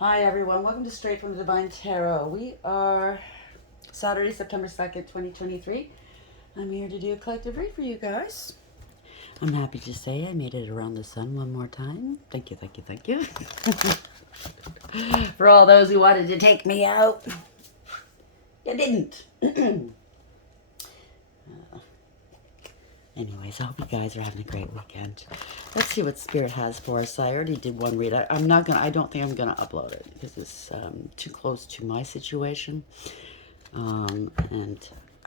Hi everyone, welcome to Straight from the Divine Tarot. We are Saturday, September 2nd, 2023. I'm here to do a collective read for you guys. I'm happy to say I made it around the sun one more time. Thank you, thank you, thank you. For all those who wanted to take me out, you didn't. Anyways, I hope you guys are having a great weekend. Let's see what Spirit has for us. I already did one read. I don't think I'm gonna upload it because it's too close to my situation. And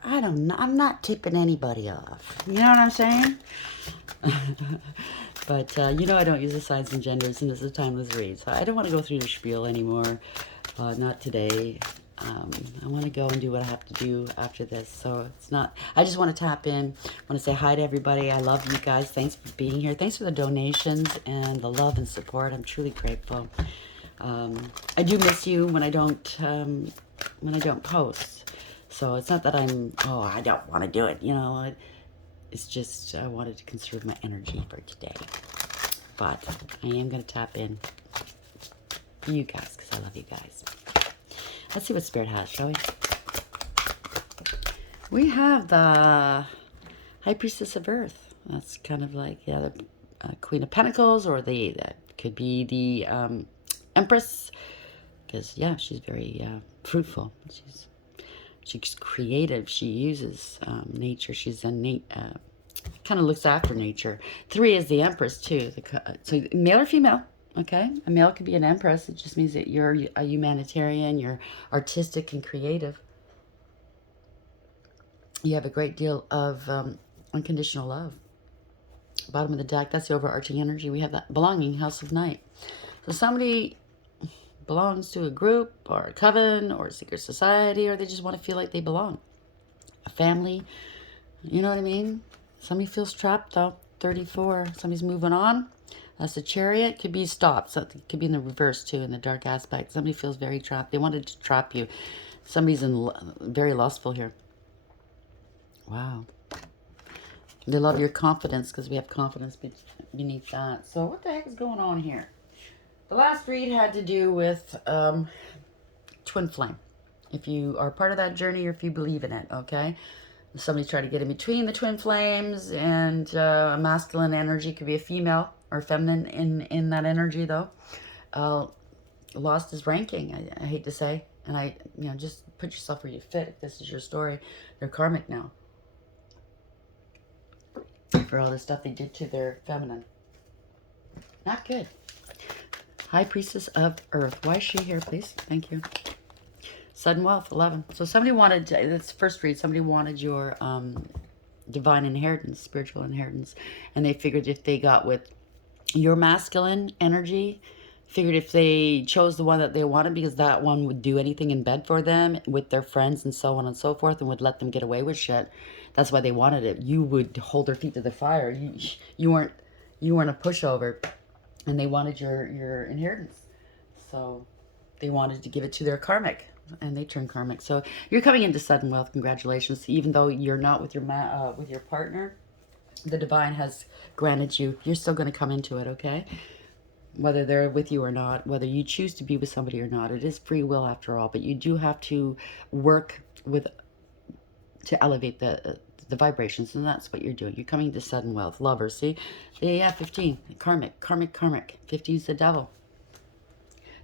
I'm not tipping anybody off. You know what I'm saying? But you know I don't use the signs and genders, and this is a timeless read. So I don't want to go through the spiel anymore. Not today. I want to go and do what I have to do after this. So it's not, I just want to tap in. I want to say hi to everybody. I love you guys. Thanks for being here. Thanks for the donations and the love and support. I'm truly grateful. I do miss you when I don't post. So it's not that I don't want to do it. You know, it's just I wanted to conserve my energy for today. But I am going to tap in for you guys because I love you guys. Let's see what Spirit has, shall we? We have the High Priestess of Earth. That's kind of like, yeah, the Queen of Pentacles, or that could be the Empress. Because, yeah, she's very fruitful. She's creative. She uses nature. She's kind of looks after nature. 3 is the Empress, too. So male or female? Okay, a male could be an empress. It just means that you're a humanitarian, you're artistic and creative. You have a great deal of unconditional love. Bottom of the deck, that's the overarching energy. We have that belonging, House of Night. So somebody belongs to a group or a coven or a secret society, or they just want to feel like they belong. A family, you know what I mean? Somebody feels trapped though. 34, somebody's moving on. That's the Chariot. Could be stopped. So it could be in the reverse too, in the dark aspect. Somebody feels very trapped. They wanted to trap you. Somebody's very lustful here. Wow. They love your confidence because we have confidence beneath that. So what the heck is going on here? The last read had to do with twin flame. If you are part of that journey or if you believe in it, okay? Somebody's trying to get in between the twin flames, and a masculine energy could be a female or feminine in that energy, though. Lost his ranking, I hate to say. And just put yourself where you fit if this is your story. They're karmic now for all the stuff they did to their feminine. Not good. High Priestess of Earth. Why is she here, please? Thank you. Sudden wealth, 11. So somebody wanted, that's first read, somebody wanted your divine inheritance, spiritual inheritance. And they figured if they got with your masculine energy, figured if they chose the one that they wanted, because that one would do anything in bed for them with their friends and so on and so forth, and would let them get away with shit. That's why they wanted it. You would hold their feet to the fire. You weren't a pushover, and they wanted your inheritance. So they wanted to give it to their karmic, and they turned karmic. So you're coming into sudden wealth. Congratulations. Even though you're not with your partner, the divine has granted you. You're still going to come into it, okay? Whether they're with you or not, whether you choose to be with somebody or not, it is free will after all. But you do have to work to elevate the vibrations, and that's what you're doing. You're coming to sudden wealth. Lovers, see? Yeah, 15. Karmic. 15 is the devil.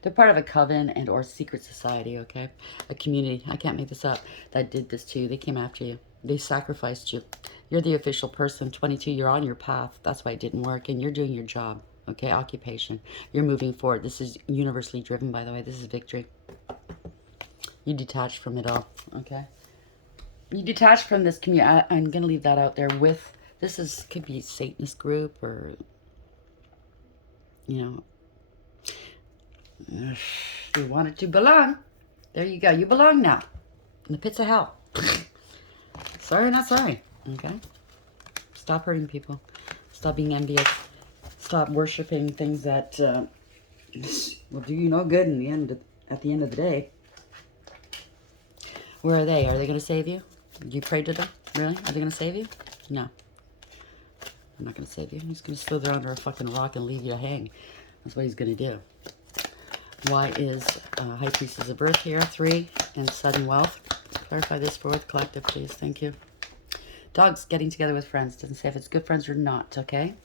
They're part of a coven and or secret society, okay? A community, I can't make this up, that did this to you. They came after you. They sacrificed you. You're the official person. 22, you're on your path. That's why it didn't work, and you're doing your job, okay? Occupation. You're moving forward. This is universally driven, by the way. This is victory. You detach from it all, okay? You detach from this community. I'm going to leave that out there with, could be a Satanist group or, you wanted to belong. There you go. You belong now. In the pits of hell. Sorry, not sorry. Okay? Stop hurting people. Stop being envious. Stop worshiping things that will do you no good at the end of the day. Where are they? Are they going to save you? Do you pray to them? Really? Are they going to save you? No. I'm not going to save you. He's going to slither under a fucking rock and leave you to hang. That's what he's going to do. Why is High Priestess of Earth here? 3 and sudden wealth. Clarify this for the collective, please. Thank you. Dogs getting together with friends. Doesn't say if it's good friends or not, okay?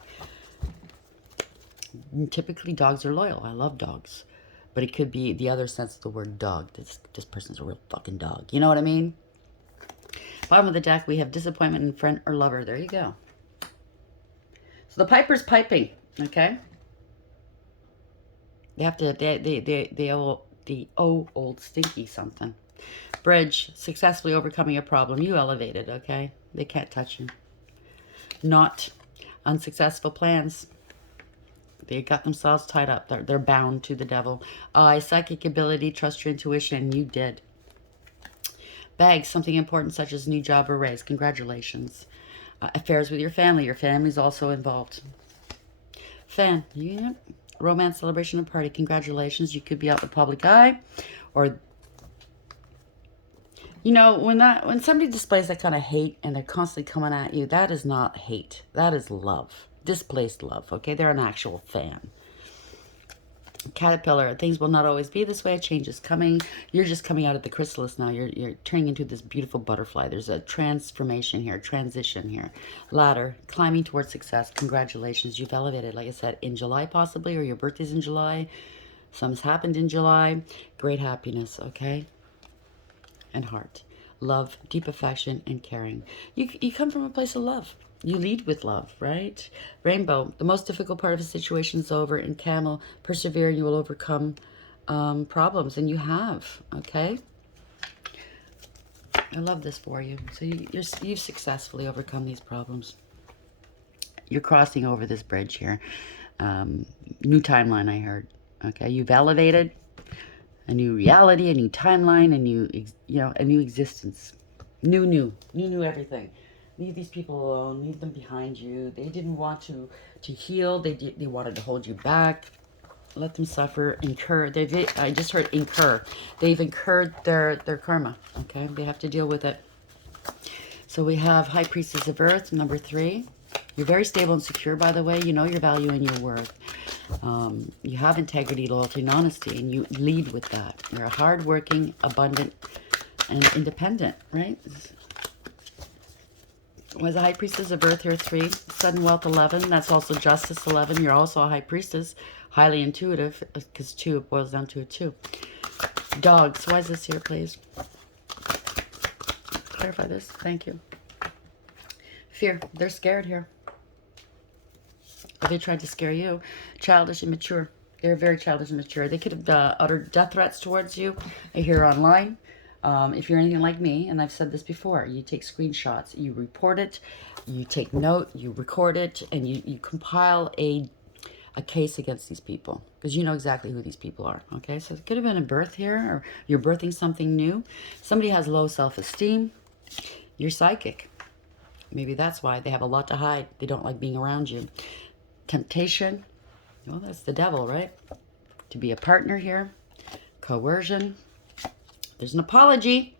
Typically, dogs are loyal. I love dogs. But it could be the other sense of the word dog. This person's a real fucking dog. You know what I mean? Bottom of the deck, we have disappointment in friend or lover. There you go. So the piper's piping, okay? They have to, they owe old stinky something. Bridge, successfully overcoming a problem. You elevated, okay? They can't touch you. Not unsuccessful plans. They got themselves tied up. They're bound to the devil. Psychic ability, trust your intuition. You did. Bag, something important such as new job or raise. Congratulations. Affairs with your family. Your family's also involved. Fan, yeah. Romance, celebration, and party. Congratulations. You could be out in the public eye. Or, you know, when somebody displays that kind of hate and they're constantly coming at you, that is not hate. That is love. Displaced love, okay? They're an actual fan. Caterpillar, things will not always be this way. Change is coming. You're just coming out of the chrysalis now. You're turning into this beautiful butterfly. There's a transformation here, transition here. Ladder, climbing towards success. Congratulations, you've elevated. Like I said, in July possibly, or your birthday's in July. Something's happened in July. Great happiness, okay? And heart. Love, deep affection, and caring. You come from a place of love. You lead with love, right? Rainbow, the most difficult part of a situation is over. And Camel, persevere, you will overcome problems. And you have, okay? I love this for you. So you've successfully overcome these problems. You're crossing over this bridge here. New timeline, I heard. Okay, you've elevated. A new reality, a new timeline, a new existence. New everything. Leave these people alone. Leave them behind you. They didn't want to heal. They wanted to hold you back. Let them suffer. Incur. I just heard incur. They've incurred their karma. Okay, they have to deal with it. So we have High Priestess of Earth, number 3. You're very stable and secure, by the way. You know your value and your worth. You have integrity, loyalty, and honesty, and you lead with that. You're a hardworking, abundant, and independent, right? Was a High Priestess of Earth here, 3. Sudden Wealth, 11. That's also Justice, 11. You're also a High Priestess. Highly intuitive, because 2, it boils down to a 2. Dogs. Why is this here, please? Clarify this. Thank you. Fear. They're scared here. Or they tried to scare you. Childish and mature. They're very childish and mature. They could have uttered death threats towards you. I hear online. If you're anything like me, and I've said this before, you take screenshots, you report it, you take note, you record it, and you compile a case against these people, because you know exactly who these people are, okay? So it could have been a birth here, or you're birthing something new. Somebody has low self-esteem. You're psychic. Maybe that's why they have a lot to hide. They don't like being around you. Temptation. Well, that's the devil, right? To be a partner here. Coercion. There's an apology.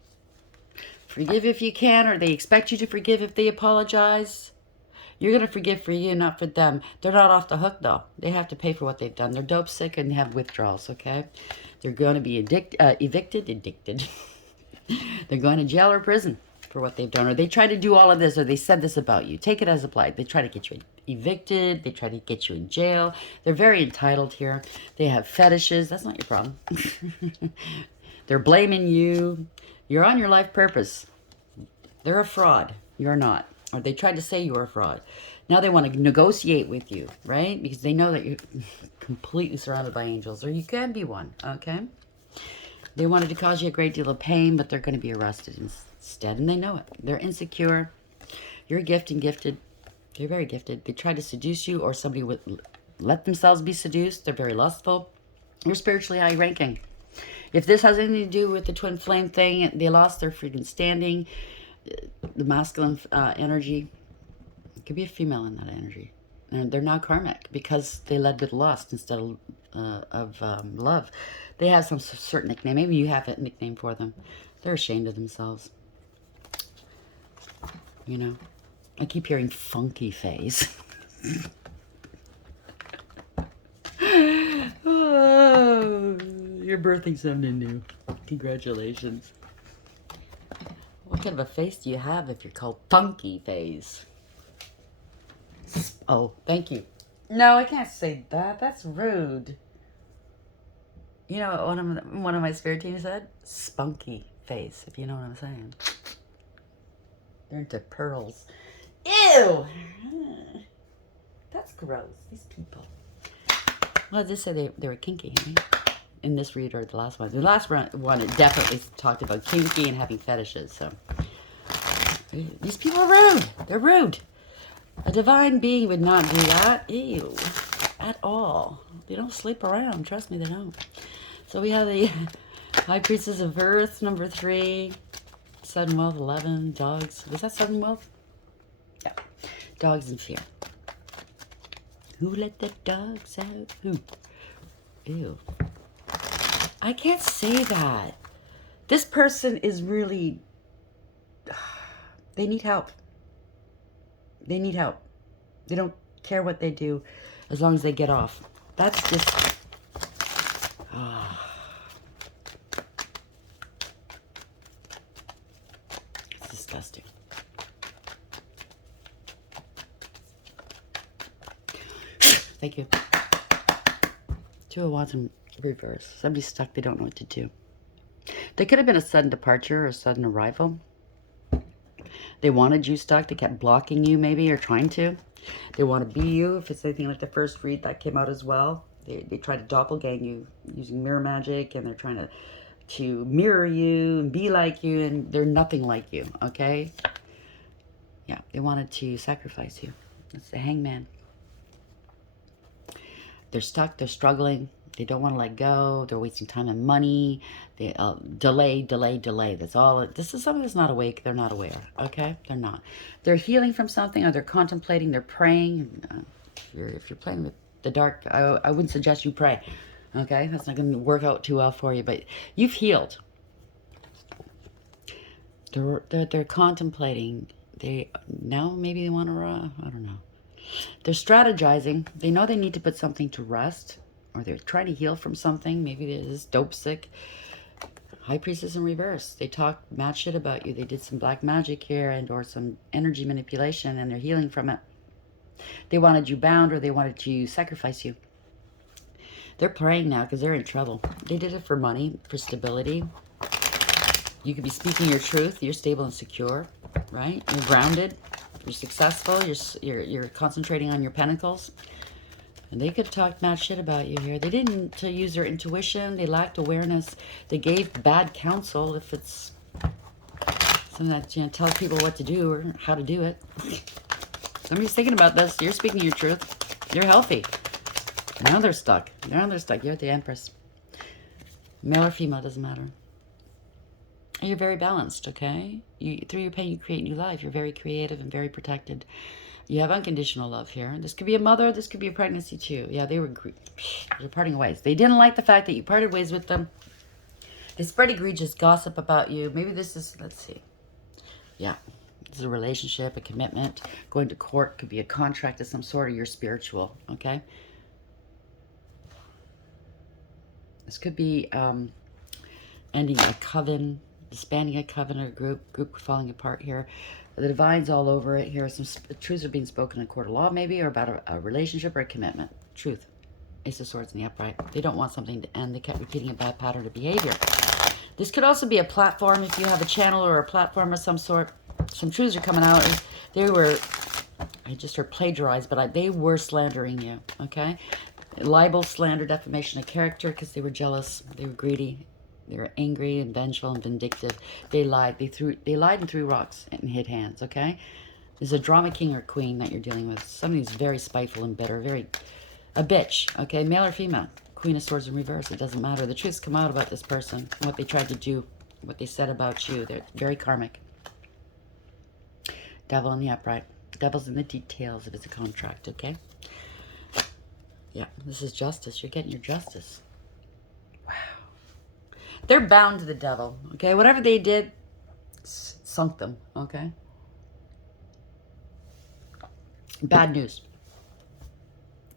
Forgive if you can, or they expect you to forgive if they apologize. You're going to forgive for you, not for them. They're not off the hook, though. They have to pay for what they've done. They're dope sick and have withdrawals, okay? They're going to be evicted. They're going to jail or prison for what they've done. Or they try to do all of this, or they said this about you. Take it as applied. They try to get you evicted. They try to get you in jail. They're very entitled here. They have fetishes. That's not your problem. They're blaming you. You're on your life purpose. They're a fraud. You're not. Or they tried to say you were a fraud. Now they want to negotiate with you, right? Because they know that you're completely surrounded by angels. Or you can be one, okay? They wanted to cause you a great deal of pain, but they're going to be arrested instead. And they know it. They're insecure. You're gifted. They're very gifted. They try to seduce you, or somebody would let themselves be seduced. They're very lustful. You're spiritually high ranking. If this has anything to do with the twin flame thing, they lost their freaking standing. The masculine energy. It could be a female in that energy. And they're now karmic because they led with lust instead of love. They have some certain nickname. Maybe you have a nickname for them. They're ashamed of themselves. You know? I keep hearing funky phase. Oh. You're birthing something new. Congratulations. What kind of a face do you have if you're called Funky Face? Oh, thank you. No, I can't say that. That's rude. You know what one of my spirit teams said? Spunky face, if you know what I'm saying. They're into pearls. Ew! That's gross. These people. Well, I just said they were kinky, right? In this read or the last one. The last one, it definitely talked about kinky and having fetishes, so. These people are rude. They're rude. A divine being would not do that. Ew. At all. They don't sleep around. Trust me, they don't. So we have the High Priestess of Earth, number 3. Sudden Wealth, 11. Dogs. Was that Sudden Wealth? Yeah. Dogs and fear. Who let the dogs out? Who? Ew. I can't say that. This person is really... They need help. They need help. They don't care what they do as long as they get off. That's just... It's disgusting. Thank you. 2 of Wands in reverse. Somebody's stuck. They don't know what to do. There could have been a sudden departure or a sudden arrival. They wanted you stuck. They kept blocking you maybe or trying to. They want to be you. If it's anything like the first read, that came out as well. They try to doppelgang you using mirror magic, and they're trying to mirror you and be like you, and they're nothing like you, okay? Yeah, they wanted to sacrifice you. That's the Hangman. They're stuck. They're struggling. They don't want to let go. They're wasting time and money. They delay. That's all. This is someone that's not awake. They're not aware. Okay? They're not. They're healing from something, or they're contemplating. They're praying. If you're playing with the dark, I wouldn't suggest you pray. Okay? That's not going to work out too well for you. But you've healed. They're contemplating. Now maybe they want to. I don't know. They're strategizing. They know they need to put something to rest. Or they're trying to heal from something. Maybe they're just dope sick. High Priestess in reverse. They talk mad shit about you. They did some black magic here and or some energy manipulation, and they're healing from it. They wanted you bound, or they wanted to sacrifice you. They're praying now because they're in trouble. They did it for money, for stability. You could be speaking your truth. You're stable and secure, right? You're grounded. You're successful. You're concentrating on your pentacles. And they could talk mad shit about you here. They didn't use their intuition. They lacked awareness. They gave bad counsel if it's something that tells people what to do or how to do it. Somebody's thinking about this. You're speaking your truth. You're healthy. Now they're stuck. Now they're stuck. You're at the Empress. Male or female, doesn't matter. You're very balanced, okay? Through your pain, you create new life. You're very creative and very protected. You have unconditional love here. This could be a mother. This could be a pregnancy too. Yeah, they're parting ways. They didn't like the fact that you parted ways with them. They spread egregious gossip about you. Maybe this is, let's see. Yeah, this is a relationship, a commitment. Going to court could be a contract of some sort, or you're spiritual, okay? This could be ending a coven, disbanding a coven or group falling apart here. The divine's all over it here. Some truths are being spoken in court of law, maybe, or about a relationship or a commitment. Truth. Ace of Swords in the upright. They don't want something to end. They kept repeating a bad pattern of behavior. This could also be a platform if you have a channel or a platform of some sort. Some truths are coming out. They were, I just heard plagiarized, but they were slandering you, okay? Libel, slander, defamation of character because they were jealous. They were greedy. They were angry and vengeful and vindictive. They lied. They lied and threw rocks and hid hands, okay? There's a drama king or queen that you're dealing with. Somebody who's very spiteful and bitter. A bitch, okay? Male or female. Queen of Swords in reverse. It doesn't matter. The truths come out about this person and what they tried to do, what they said about you. They're very karmic. Devil in the upright. Devil's in the details if it's a contract, okay? Yeah, this is justice. You're getting your justice. Wow. They're bound to the devil, okay? Whatever they did, sunk them, okay? Bad news.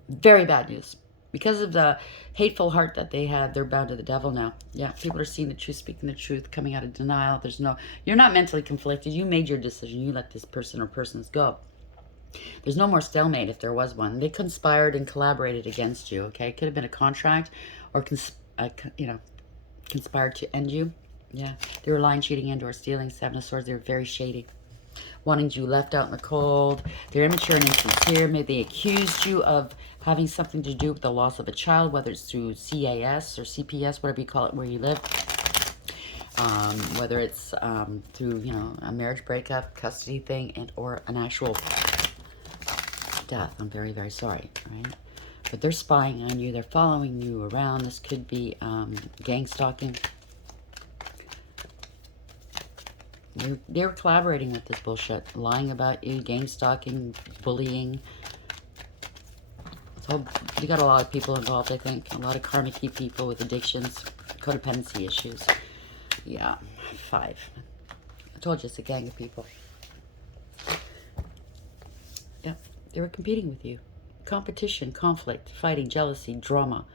Very bad news. Because of the hateful heart that they had, they're bound to the devil now. Yeah, people are seeing the truth, speaking the truth, coming out of denial. You're not mentally conflicted. You made your decision. You let this person or persons go. There's no more stalemate if there was one. They conspired and collaborated against you, okay? It could have been a contract or, conspired to end you. Yeah, they were lying, cheating, and or stealing. Seven of Swords, they were very shady. Wanting you left out in the cold. They're immature and insincere. Maybe they accused you of having something to do with the loss of a child, whether it's through CAS or CPS, whatever you call it, where you live. Whether it's through, a marriage breakup, custody thing, and or an actual death. I'm very, very sorry, right? But they're spying on you. They're following you around. This could be gang stalking. They were collaborating with this bullshit. Lying about you, gang stalking, bullying. So you got a lot of people involved, I think. A lot of karmic people with addictions, codependency issues. Yeah, 5. I told you it's a gang of people. Yeah, they were competing with you. Competition, conflict, fighting, jealousy, drama.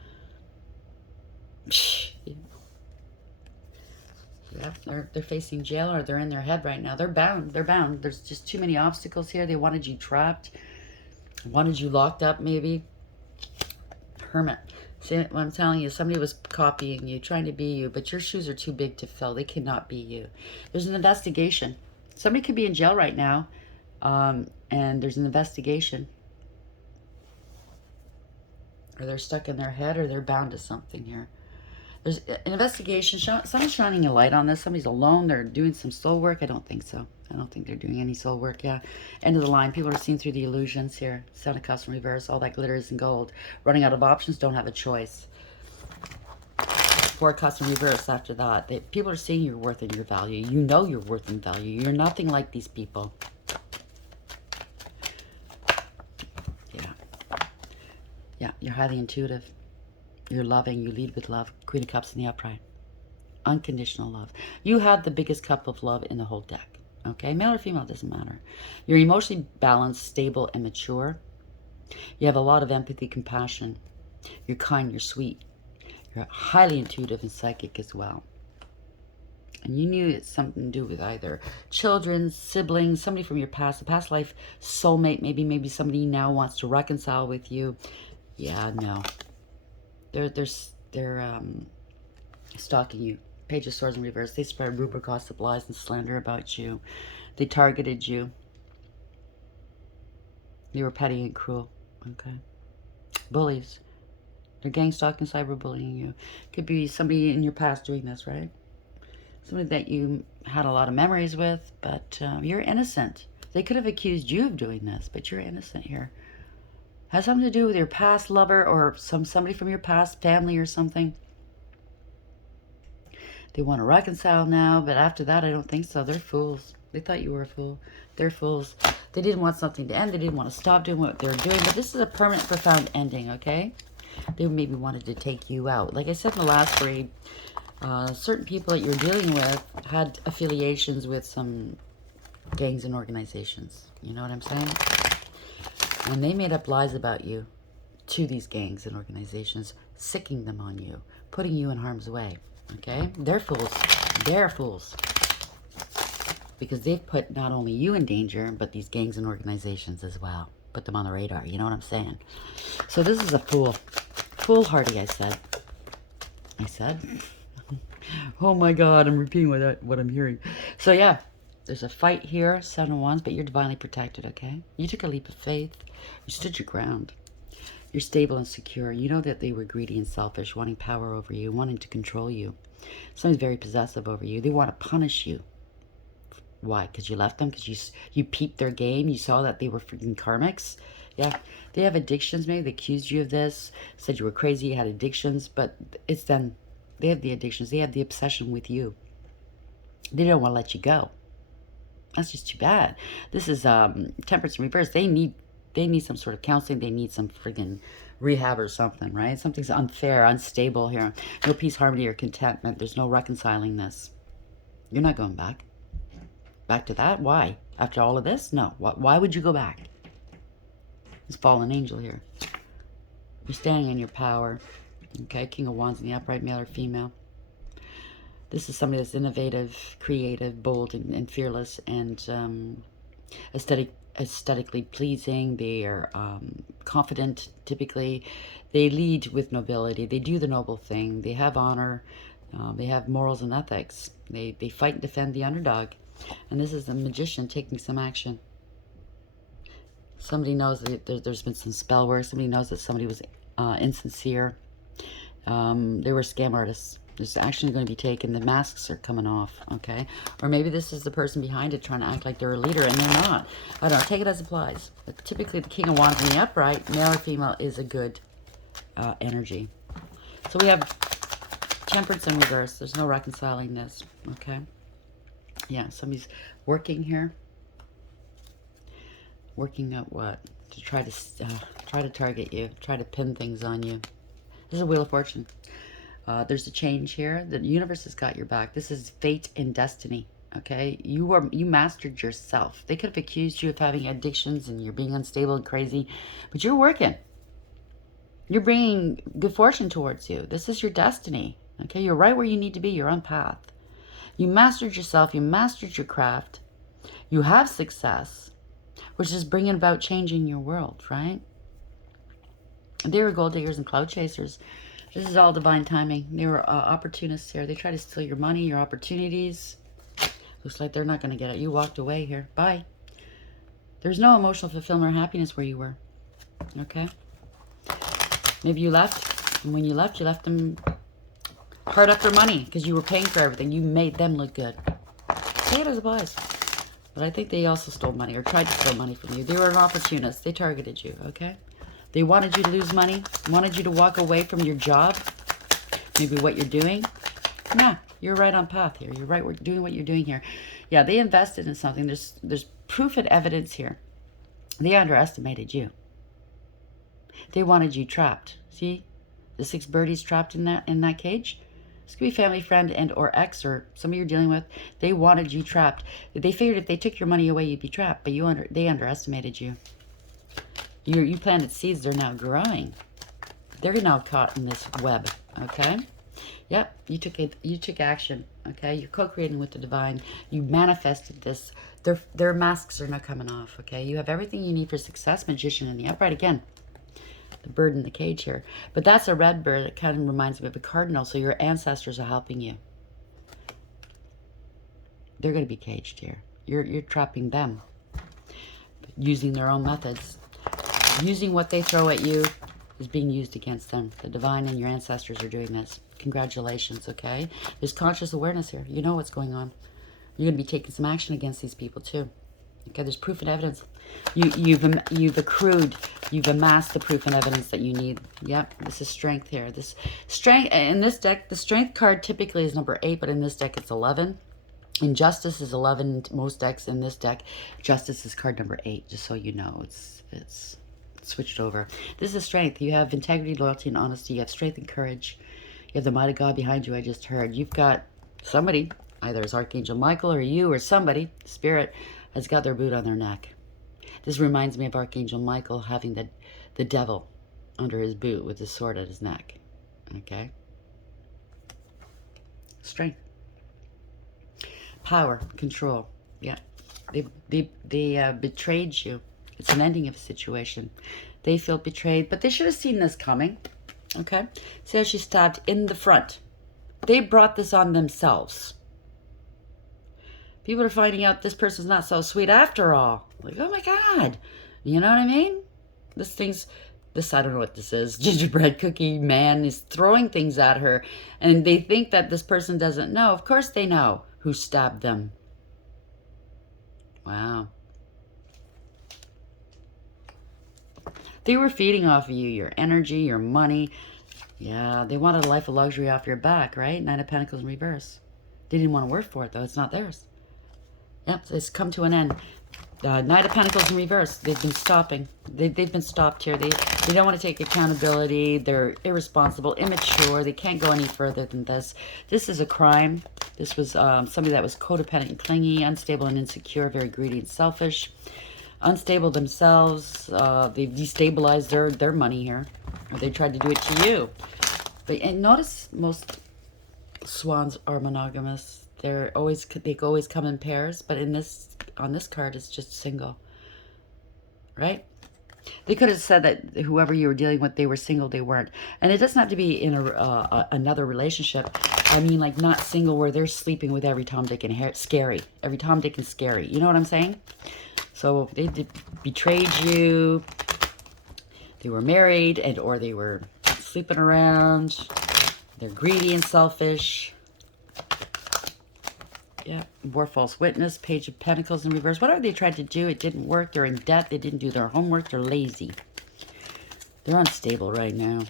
Yeah, they're facing jail, or they're in their head right now. They're bound. They're bound. There's just too many obstacles here. They wanted you trapped. Wanted you locked up, maybe. Hermit. See what I'm telling you? Somebody was copying you, trying to be you, but your shoes are too big to fill. They cannot be you. There's an investigation. Somebody could be in jail right now, and there's an investigation. Or they're stuck in their head, or they're bound to something here. There's an investigation. Someone's shining a light on this. Somebody's alone. They're doing some soul work. I don't think so. I don't think they're doing any soul work. Yeah. End of the line. People are seeing through the illusions here. Seven of Cups in reverse. All that glitters and gold. Running out of options. Don't have a choice. 4 of Cups in reverse after that. People are seeing your worth and your value. You know your worth and value. You're nothing like these people. Yeah. Yeah. You're highly intuitive. You're loving. You lead with love. Queen of Cups in the upright. Unconditional love. You have the biggest cup of love in the whole deck. Okay? Male or female, doesn't matter. You're emotionally balanced, stable, and mature. You have a lot of empathy, compassion. You're kind, you're sweet. You're highly intuitive and psychic as well. And you knew it's something to do with either children, siblings, somebody from your past, a past life soulmate, maybe somebody now wants to reconcile with you. Yeah, no. They're stalking you. Page of Swords in reverse. They spread rumor, gossip, lies, and slander about you. They targeted you. They were petty and cruel. Okay. Bullies. They're gang stalking, cyberbullying you. Could be somebody in your past doing this, right? Somebody that you had a lot of memories with, but you're innocent. They could have accused you of doing this, but you're innocent here. Has something to do with your past lover or somebody from your past family or something. They want to reconcile now, but after that, I don't think so. They're fools. They thought you were a fool. They're fools. They didn't want something to end. They didn't want to stop doing what they're doing, but this is a permanent, profound ending, okay? They maybe wanted to take you out. Like I said in the last read, certain people that you're dealing with had affiliations with some gangs and organizations. You know what I'm saying? And they made up lies about you to these gangs and organizations, sicking them on you, putting you in harm's way. Okay? They're fools. They're fools. Because they've put not only you in danger, but these gangs and organizations as well. Put them on the radar. You know what I'm saying? So this is a fool. Foolhardy, I said. Oh my God, I'm repeating what I'm hearing. So yeah, there's a fight here, 7 of Wands, but you're divinely protected, okay? You took a leap of faith. You stood your ground. You're stable and secure. You know that they were greedy and selfish, wanting power over you, wanting to control you. Somebody's very possessive over you. They want to punish you. Why? Because you left them? Because you peeped their game? You saw that they were freaking karmics? Yeah. They have addictions. Maybe they accused you of this, said you were crazy, you had addictions, but it's them. They have the addictions. They have the obsession with you. They don't want to let you go. That's just too bad. This is Temperance in reverse. They need some sort of counseling. They need some friggin' rehab or something, right? Something's unfair, unstable here. No peace, harmony, or contentment. There's no reconciling this. You're not going back. Back to that? Why? After all of this? No. Why would you go back? This fallen angel here. You're standing in your power. Okay, King of Wands in the upright, male or female. This is somebody that's innovative, creative, bold, and fearless, and aesthetically pleasing. They are confident, typically. They lead with nobility. They do the noble thing. They have honor. They have morals and ethics. They fight and defend the underdog. And this is the magician taking some action. Somebody knows that there's been some spell work. Somebody knows that somebody was insincere. They were scam artists. There's action going to be taken. The masks are coming off, okay? Or maybe this is the person behind it trying to act like they're a leader and they're not. I don't know. Take it as applies. But typically, the King of Wands in the upright, male or female, is a good energy. So we have Temperance in reverse. There's no reconciling this, okay? Yeah, somebody's working here. Working at what? To try to target you, try to pin things on you. This is a Wheel of Fortune. There's a change here. The universe has got your back. This is fate and destiny. Okay, you mastered yourself. They could have accused you of having addictions and you're being unstable and crazy, but you're working. You're bringing good fortune towards you. This is your destiny. Okay, you're right where you need to be. You're on path. You mastered yourself. You mastered your craft. You have success, which is bringing about change in your world, right? They were gold diggers and cloud chasers. This is all divine timing. They were opportunists here. They try to steal your money, your opportunities. Looks like they're not going to get it. You walked away here. Bye. There's no emotional fulfillment or happiness where you were. Okay? Maybe you left. And when you left them hard up their money because you were paying for everything. You made them look good. Say it as it was. But I think they also stole money or tried to steal money from you. They were an opportunist. They targeted you, okay? They wanted you to lose money, wanted you to walk away from your job, maybe what you're doing. Yeah, you're right on path here. You're right. We're doing what you're doing here. Yeah, they invested in something. There's proof and evidence here. They underestimated you. They wanted you trapped. See, the 6 birdies trapped in that cage. This could be family, friend, and or ex, or somebody you're dealing with. They wanted you trapped. They figured if they took your money away, you'd be trapped. But they underestimated you. You planted seeds. They're now growing. They're now caught in this web. Okay. Yep. You took action. Okay. You're co-creating with the divine. You manifested this. Their masks are now coming off. Okay. You have everything you need for success. Magician in the upright again. The bird in the cage here. But that's a red bird. It kind of reminds me of a cardinal. So your ancestors are helping you. They're going to be caged here. You're trapping them. Using their own methods. Using what they throw at you is being used against them. The divine and your ancestors are doing this. Congratulations, okay? There's conscious awareness here. You know what's going on. You're going to be taking some action against these people too. Okay, there's proof and evidence. You've accrued, you've amassed the proof and evidence that you need. Yep, this is strength here. This strength in this deck, the strength card typically is number 8, but in this deck it's 11. And justice is 11. Most decks in this deck, justice is card number 8. Just so you know, it's switched over. This is strength. You have integrity, loyalty, and honesty. You have strength and courage. You have the might of God behind you. I just heard. You've got somebody, either it's Archangel Michael or you or somebody, spirit, has got their boot on their neck. This reminds me of Archangel Michael having the devil under his boot with his sword at his neck. Okay? Strength. Power. Control. Yeah. They betrayed you. It's an ending of a situation. They feel betrayed, but they should have seen this coming. Okay? See how she's stabbed in the front. They brought this on themselves. People are finding out this person's not so sweet after all. Like, oh my God. You know what I mean? I don't know what this is. Gingerbread cookie man is throwing things at her. And they think that this person doesn't know. Of course they know who stabbed them. Wow. They were feeding off of you, your energy, your money. Yeah, they wanted a life of luxury off your back, right? 9 of Pentacles in reverse. They didn't want to work for it, though. It's not theirs. Yep, so it's come to an end. Knight of Pentacles in reverse. They've been stopping. They've been stopped here. They don't want to take accountability. They're irresponsible, immature. They can't go any further than this. This is a crime. This was somebody that was codependent and clingy, unstable and insecure, very greedy and selfish. Unstable themselves. They've destabilized their money here. Or they tried to do it to you. But and notice most swans are monogamous. They always come in pairs, but on this card it's just single. Right? They could have said that whoever you were dealing with, they were single, they weren't. And it doesn't have to be in another relationship. I mean, like, not single where they're sleeping with every Tom, Dick, and Harry. Scary. Every Tom, Dick, and scary. You know what I'm saying? So they betrayed you, they were married, or they were sleeping around. They're greedy and selfish. Yeah, bore false witness, Page of Pentacles in reverse. Whatever they tried to do, it didn't work. They're in debt. They didn't do their homework. They're lazy. They're unstable right now.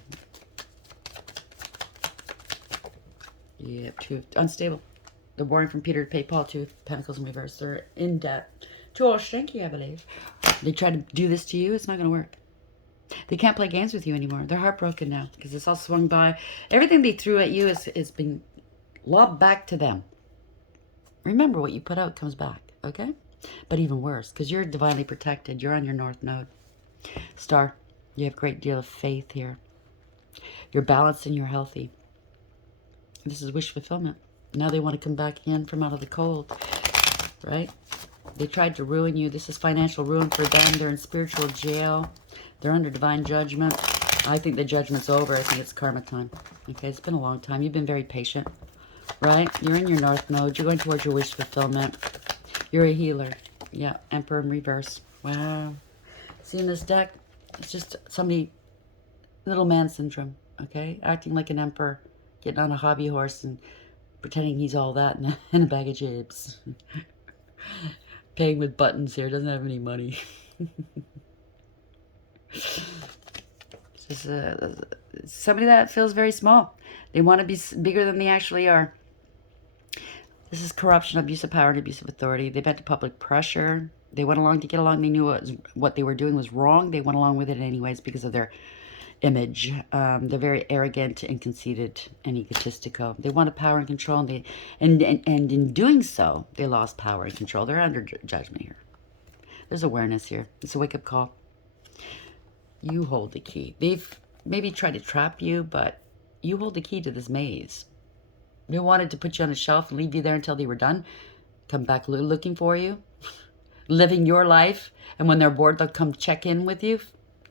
Yeah, unstable. They're born from Peter to pay Paul, 2 Pentacles in reverse. They're in debt. 2 Shanky, I believe. They tried to do this to you. It's not going to work. They can't play games with you anymore. They're heartbroken now because it's all swung by. Everything they threw at you is being lobbed back to them. Remember, what you put out comes back, okay? But even worse, because you're divinely protected. You're on your north node. Star, you have a great deal of faith here. You're balanced and you're healthy. This is wish fulfillment. Now they want to come back in from out of the cold, right? They tried to ruin you. This is financial ruin for them. They're in spiritual jail. They're under divine judgment. I think the judgment's over. I think it's karmic time. Okay, it's been a long time. You've been very patient. Right? You're in your north node. You're going towards your wish fulfillment. You're a healer. Yeah, Emperor in reverse. Wow. See, in this deck, it's just somebody, little man syndrome, okay? Acting like an emperor, getting on a hobby horse and pretending he's all that and a bag of chips. Paying with buttons here, doesn't have any money. It's just somebody that feels very small. They want to be bigger than they actually are. This is corruption, abuse of power, and abuse of authority. They bent to public pressure. They went along to get along. They knew what they were doing was wrong. They went along with it anyways because of their image. They're very arrogant and conceited and egotistical. They wanted power and control, and in doing so, they lost power and control. They're under judgment here. There's awareness here. It's a wake-up call. You hold the key. They've maybe tried to trap you, but you hold the key to this maze. They wanted to put you on a shelf and leave you there until they were done. Come back looking for you. Living your life. And when they're bored, they'll come check in with you.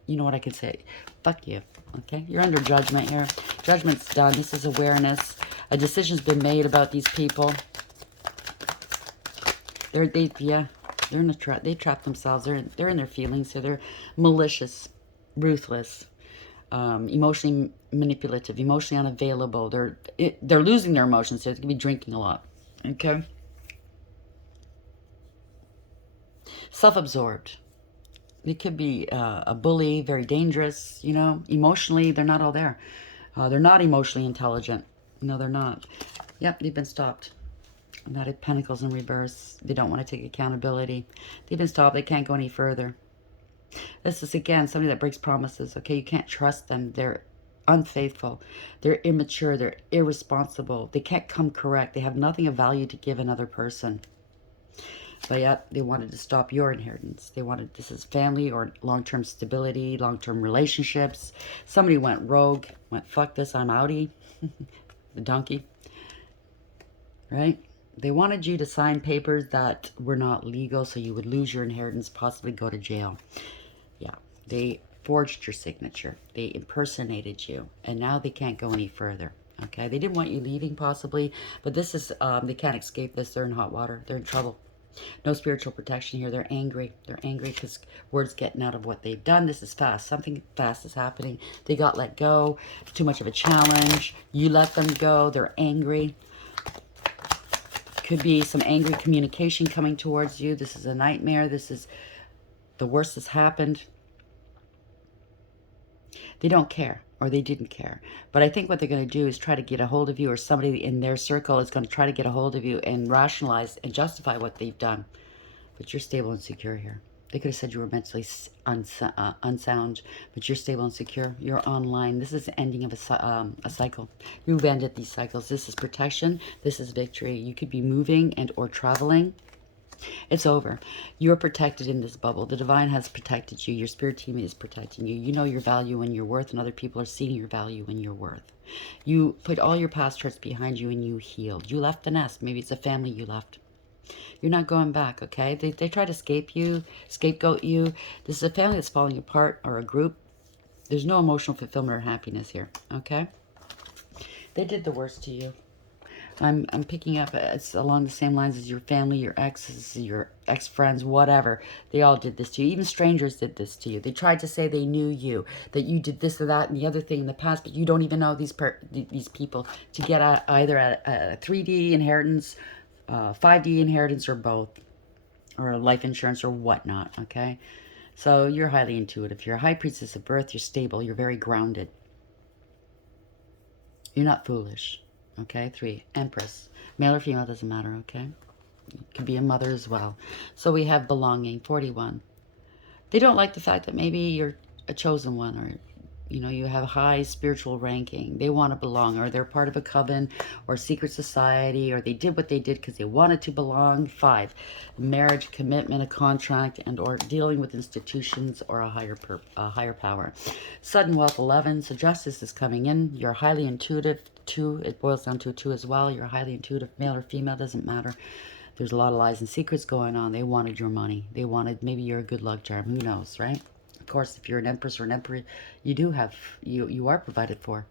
You know what I can say? Fuck you. Okay? You're under judgment here. Judgment's done. This is awareness. A decision's been made about these people. They're in a trap. They trap themselves. They're in their feelings. So they're malicious, ruthless. Emotionally manipulative, emotionally unavailable. They're losing their emotions, so they could be drinking a lot. Okay? Self-absorbed. They could be a bully, very dangerous, you know. Emotionally, they're not all there. They're not emotionally intelligent. No, they're not. Yep, they've been stopped. Knight of Pentacles in reverse. They don't want to take accountability. They've been stopped. They can't go any further. This is, again, somebody that breaks promises, okay? You can't trust them. They're unfaithful. They're immature. They're irresponsible. They can't come correct. They have nothing of value to give another person. But yet, they wanted to stop your inheritance. They wanted, this is family or long-term stability, long-term relationships. Somebody went rogue, went, fuck this, I'm outie. The donkey. Right? They wanted you to sign papers that were not legal, so you would lose your inheritance, possibly go to jail. Yeah, they forged your signature. They impersonated you, and now they can't go any further. Okay, they didn't want you leaving, possibly, but this is, they can't escape this. They're in hot water. They're in trouble. No spiritual protection here. They're angry. They're angry because word's getting out of what they've done. This is fast. Something fast is happening. They got let go. Too much of a challenge. You let them go. They're angry. Could be some angry communication coming towards you. This is a nightmare. This is the worst has happened. They don't care, or they didn't care. But I think what they're going to do is try to get a hold of you, or somebody in their circle is going to try to get a hold of you and rationalize and justify what they've done. But you're stable and secure here. They could have said you were mentally unsound, but you're stable and secure. You're online. This is the ending of a cycle. You've ended these cycles. This is protection. This is victory. You could be moving and or traveling. It's over. You're protected in this bubble. The divine has protected you. Your spirit team is protecting you. You know your value and your worth, and other people are seeing your value and your worth. You put all your past hurts behind you and you healed. You left the nest. Maybe it's a family you left. You're not going back, okay? They try to scapegoat you. This is a family that's falling apart, or a group. There's no emotional fulfillment or happiness here, okay? They did the worst to you. I'm picking up, it's along the same lines as your family, your exes, your ex-friends, whatever. They all did this to you. Even strangers did this to you. They tried to say they knew you, that you did this or that and the other thing in the past, but you don't even know these people to get either a 3D inheritance, 5D inheritance, or both, or life insurance or whatnot, okay? So you're highly intuitive. You're a high priestess of birth. You're stable. You're very grounded. You're not foolish. Okay, 3, Empress. Male or female, doesn't matter, okay? You could be a mother as well. So we have belonging, 41. They don't like the fact that maybe you're a chosen one, or, you know, you have high spiritual ranking. They want to belong, or they're part of a coven or secret society, or they did what they did because they wanted to belong. 5, marriage, commitment, a contract, and or dealing with institutions or a higher power. Sudden wealth, 11. So justice is coming in. You're highly intuitive. 2, it boils down to a 2 as well. You're highly intuitive, male or female, doesn't matter. There's a lot of lies and secrets going on. They wanted your money. They wanted, maybe you're a good luck charm. Who knows, right? Of course, if you're an empress or an emperor, you do have, you are provided for.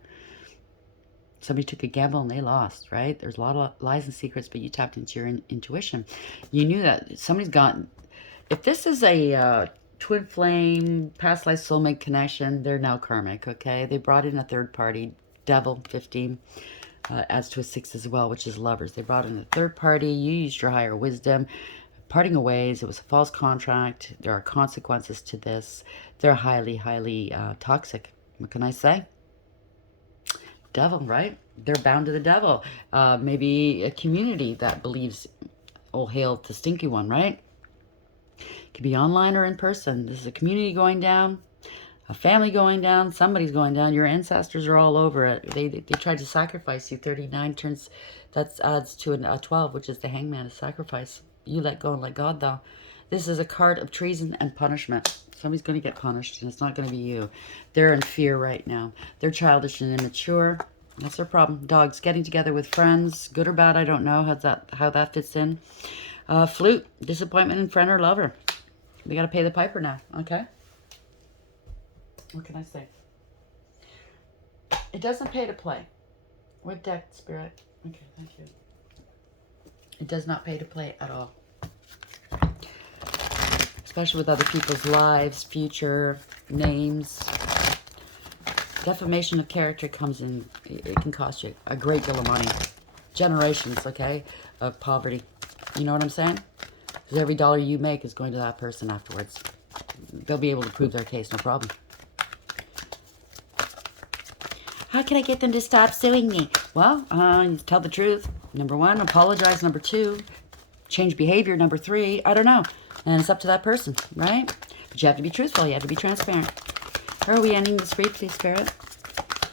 Somebody took a gamble and they lost, right? There's a lot of lies and secrets, but you tapped into your intuition. You knew that somebody's gotten, if this is a twin flame, past life soulmate connection, they're now karmic, okay? They brought in a third party, devil, 15. Adds to a 6 as well, which is lovers. They brought in a third party. You used your higher wisdom. Parting of ways. It was a false contract. There are consequences to this. They're highly, highly toxic. What can I say? Devil, right? They're bound to the devil. Maybe a community that believes, oh, hail the stinky one, right? It could be online or in person. This is a community going down. A family going down, somebody's going down, your ancestors are all over it. They tried to sacrifice you. 39 turns, that adds to a 12, which is the hangman, a sacrifice. You let go and let God, though. This is a card of treason and punishment. Somebody's going to get punished, and it's not going to be you. They're in fear right now. They're childish and immature. That's their problem. Dogs getting together with friends, good or bad, I don't know how that fits in. Flute, disappointment in friend or lover. They got to pay the piper now, okay? What can I say? It doesn't pay to play. What deck, Spirit? Okay, thank you. It does not pay to play at all. Especially with other people's lives, future, names. Defamation of character comes in. It can cost you a great deal of money. Generations, okay, of poverty. You know what I'm saying? Because every dollar you make is going to that person afterwards. They'll be able to prove their case, no problem. How can I get them to stop suing me? Well, tell the truth. Number 1, apologize. Number 2, change behavior. Number 3, I don't know. And it's up to that person, right? But you have to be truthful. You have to be transparent. How are we ending this read, please, Spirit?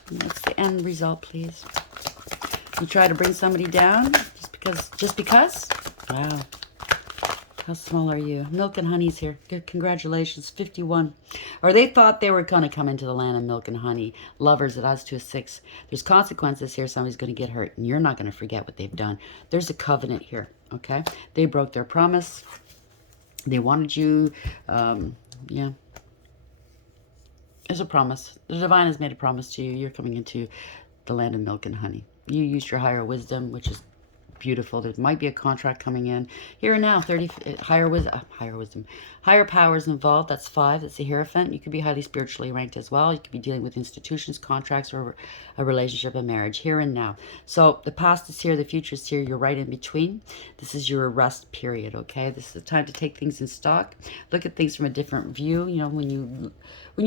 What's the end result, please? You try to bring somebody down just because? Wow. How small are you? Milk and honey's here. Good, congratulations, 51. Or they thought they were going to come into the land of milk and honey. Lovers, it adds to a 6. There's consequences here. Somebody's going to get hurt, and you're not going to forget what they've done. There's a covenant here, okay? They broke their promise. They wanted you, yeah. There's a promise. The divine has made a promise to you. You're coming into the land of milk and honey. You used your higher wisdom, which is beautiful. There might be a contract coming in here and now. 30 higher powers involved. That's 5. That's the Hierophant. You could be highly spiritually ranked as well. You could be dealing with institutions, contracts, or a relationship, a marriage, here and now. So the past is here, the future is here. You're right in between. This is your rest period, okay? This is the time to take things in stock. Look at things from a different view. You know, when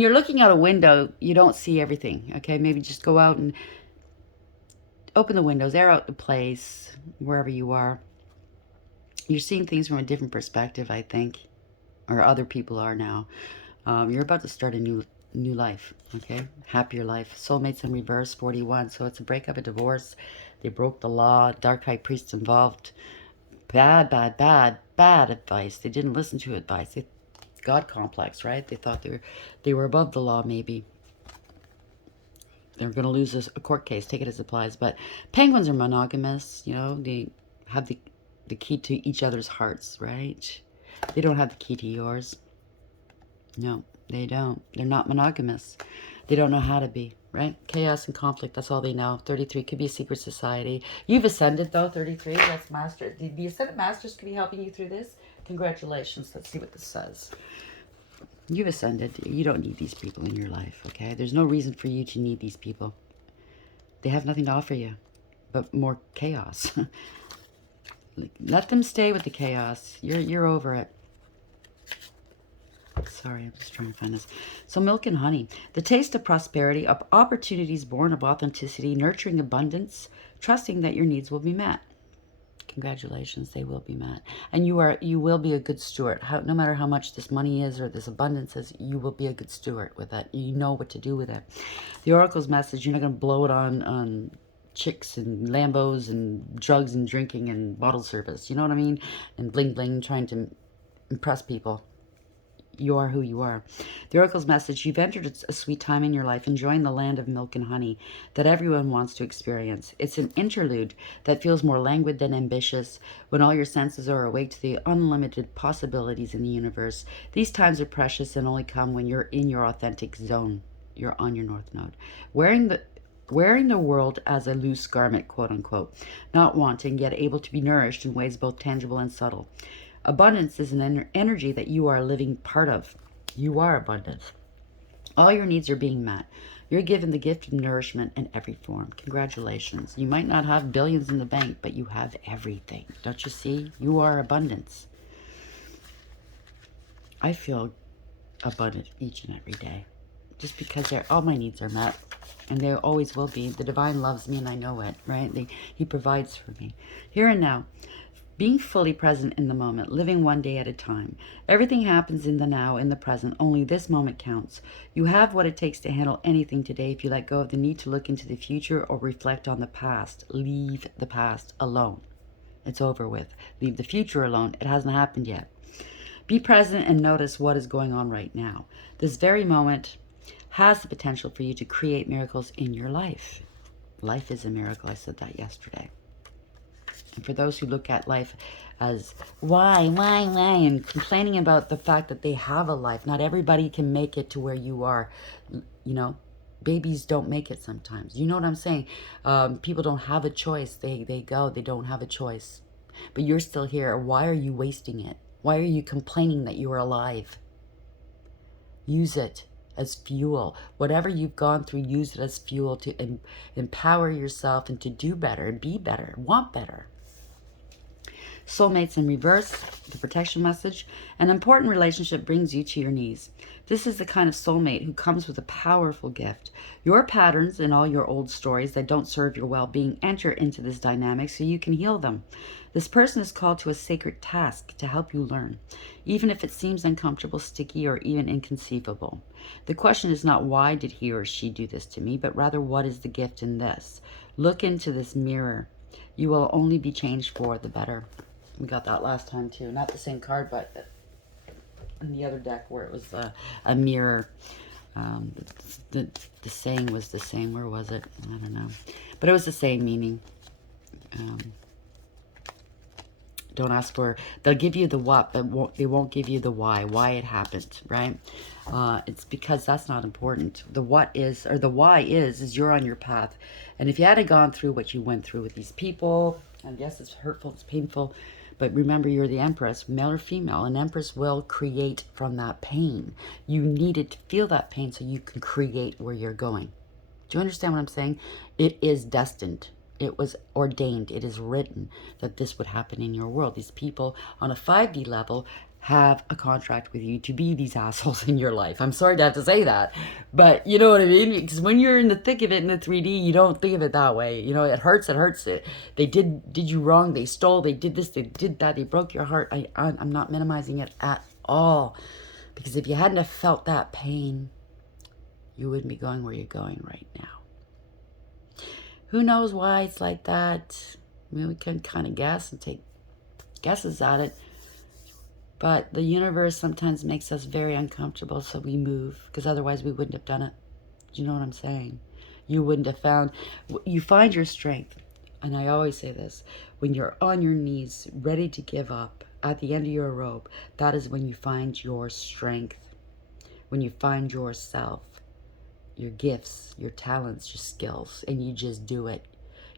you're looking out a window, you don't see everything, okay? Maybe just go out and open the windows, air out the place, wherever you are. You're seeing things from a different perspective, I think, or other people are now. You're about to start a new life, okay? Happier life. Soulmates in reverse, 41. So it's a breakup, a divorce. They broke the law. Dark high priests involved. Bad bad advice. They didn't listen to advice. They God complex, right? They thought they were above the law, maybe. They're going to lose a court case. Take it as applies. But penguins are monogamous. You know, they have the key to each other's hearts, right? They don't have the key to yours. No, they don't. They're not monogamous. They don't know how to be, right? Chaos and conflict, that's all they know. 33 could be a secret society. You've ascended, though, 33. That's master. The ascended masters could be helping you through this. Congratulations. Let's see what this says. You've ascended. You don't need these people in your life, okay? There's no reason for you to need these people. They have nothing to offer you but more chaos. Let them stay with the chaos. You're over it. Sorry, I'm just trying to find this. So milk and honey. The taste of prosperity, of opportunities born of authenticity, nurturing abundance, trusting that your needs will be met. Congratulations, they will be met. And you will be a good steward. No matter how much this money is or this abundance is, you will be a good steward with it. You know what to do with it. The Oracle's message, you're not going to blow it on chicks and Lambos and drugs and drinking and bottle service. You know what I mean? And bling bling, trying to impress people. You are who you are. The Oracle's message, you've entered a sweet time in your life, enjoying the land of milk and honey that everyone wants to experience. It's an interlude that feels more languid than ambitious, when all your senses are awake to the unlimited possibilities in the universe. These times are precious and only come when you're in your authentic zone. You're on your North Node. Wearing the world as a loose garment, quote unquote, not wanting, yet able to be nourished in ways both tangible and subtle. Abundance is an energy that you are a living part of. You are abundance. All your needs are being met. You're given the gift of nourishment in every form. Congratulations. You might not have billions in the bank, but you have everything. Don't you see? You are abundance. I feel abundant each and every day, just because all my needs are met, and they always will be. The divine loves me, and I know it, right? He provides for me. Here and now. Being fully present in the moment, living one day at a time. Everything happens in the now, in the present. Only this moment counts. You have what it takes to handle anything today if you let go of the need to look into the future or reflect on the past. Leave the past alone. It's over with. Leave the future alone. It hasn't happened yet. Be present and notice what is going on right now. This very moment has the potential for you to create miracles in your life. Life is a miracle. I said that yesterday. And for those who look at life as why, and complaining about the fact that they have a life, not everybody can make it to where you are. You know, babies don't make it sometimes. You know what I'm saying? People don't have a choice. They don't have a choice. But you're still here. Why are you wasting it? Why are you complaining that you are alive? Use it as fuel. Whatever you've gone through, use it as fuel to empower yourself and to do better and be better, want better. Soulmates in reverse, the protection message. An important relationship brings you to your knees. This is the kind of soulmate who comes with a powerful gift. Your patterns and all your old stories that don't serve your well-being enter into this dynamic so you can heal them. This person is called to a sacred task to help you learn, even if it seems uncomfortable, sticky, or even inconceivable. The question is not why did he or she do this to me, but rather what is the gift in this? Look into this mirror. You will only be changed for the better. We got that last time too. Not the same card, but in the other deck where it was a mirror. The saying was the same. Where was it? I don't know. But it was the same meaning. Don't ask for... They'll give you the what, but they won't give you the why it happened, right? It's because that's not important. The what is, or the why is you're on your path. And if you hadn't gone through what you went through with these people, and yes, it's hurtful, it's painful, but remember, you're the Empress, male or female. An Empress will create from that pain. You needed to feel that pain so you can create where you're going. Do you understand what I'm saying? It is destined. It was ordained. It is written that this would happen in your world. These people on a 5D level have a contract with you to be these assholes in your life. I'm sorry to have to say that, but you know what I mean? Because when you're in the thick of it in the 3D, you don't think of it that way. You know, it hurts. They did you wrong. They stole. They did this. They did that. They broke your heart. I'm not minimizing it at all. Because if you hadn't have felt that pain, you wouldn't be going where you're going right now. Who knows why it's like that? I mean, we can kind of guess and take guesses at it. But the universe sometimes makes us very uncomfortable, so we move, because otherwise we wouldn't have done it. Do you know what I'm saying? You wouldn't have found, you find your strength. And I always say this, when you're on your knees, ready to give up, at the end of your rope, that is when you find your strength. When you find yourself, your gifts, your talents, your skills, and you just do it.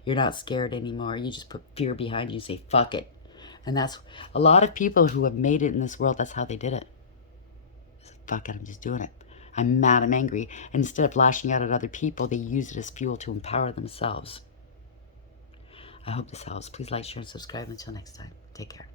You're not scared anymore. You just put fear behind you and say, fuck it. And that's a lot of people who have made it in this world, that's how they did it. Fuck it, I'm just doing it. I'm mad, I'm angry. And instead of lashing out at other people, they use it as fuel to empower themselves. I hope this helps. Please like, share, and subscribe. Until next time, take care.